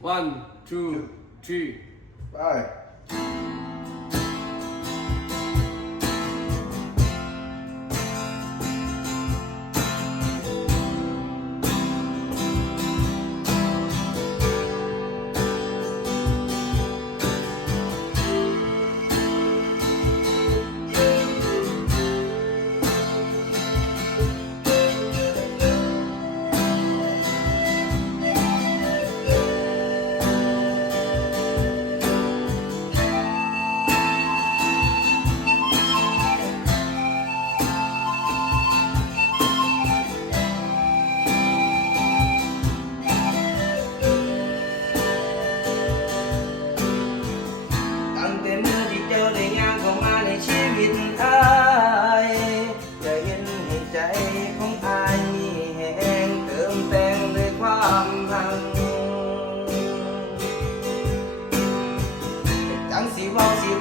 One, two, three, five. Bye.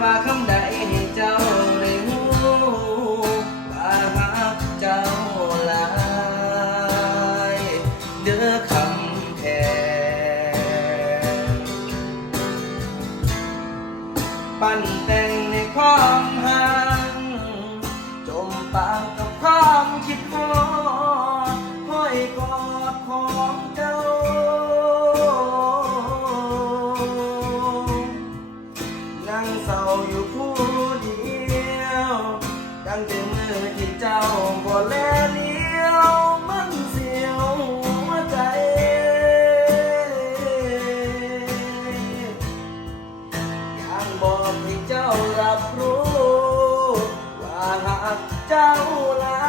ว่าคำใดเจ้าได้หูว่าหักเจ้าหลายเด้อคำแทนปั้นแต่ง เศร้าอยู่ผู้เดียวดังแต่มือที่เจ้าบ่แลเลี้ยวมันเสียวหัวใจอยากบอกให้เจ้ารับรู้ ว่าหากเจ้าลา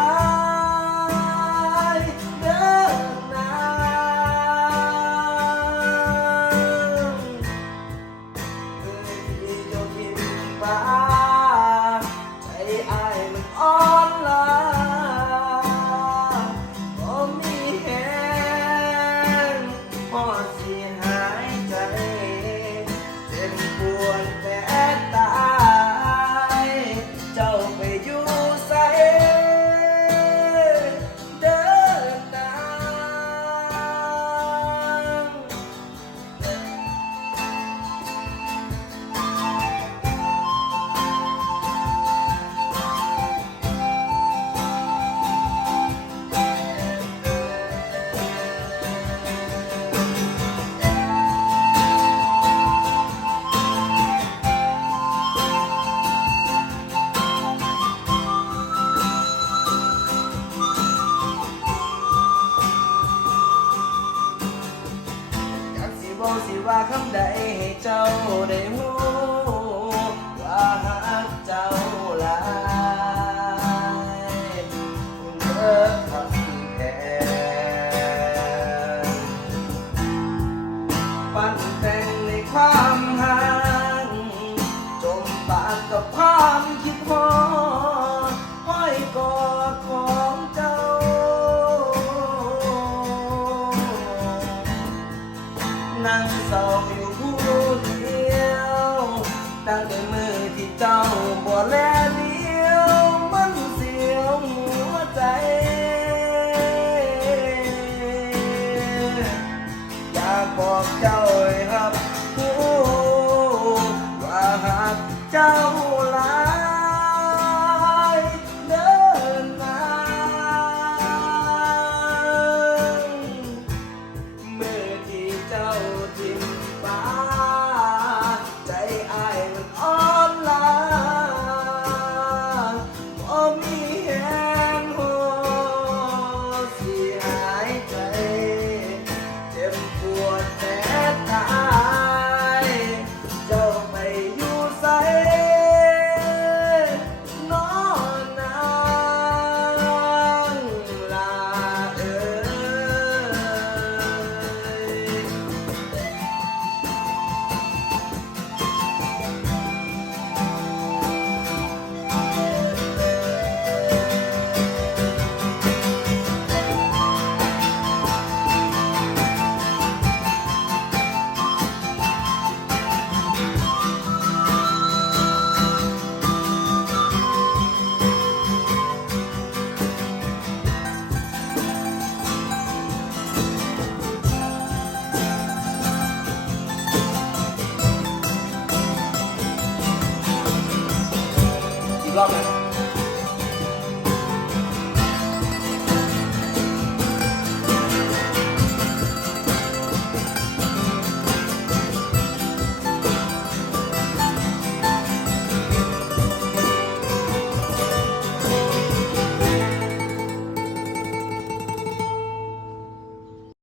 Bye. คำใดให้เจ้าได้รู้ว่าหักเจ้าหลายเลิกทำแทนปั้นแต่ Yeah.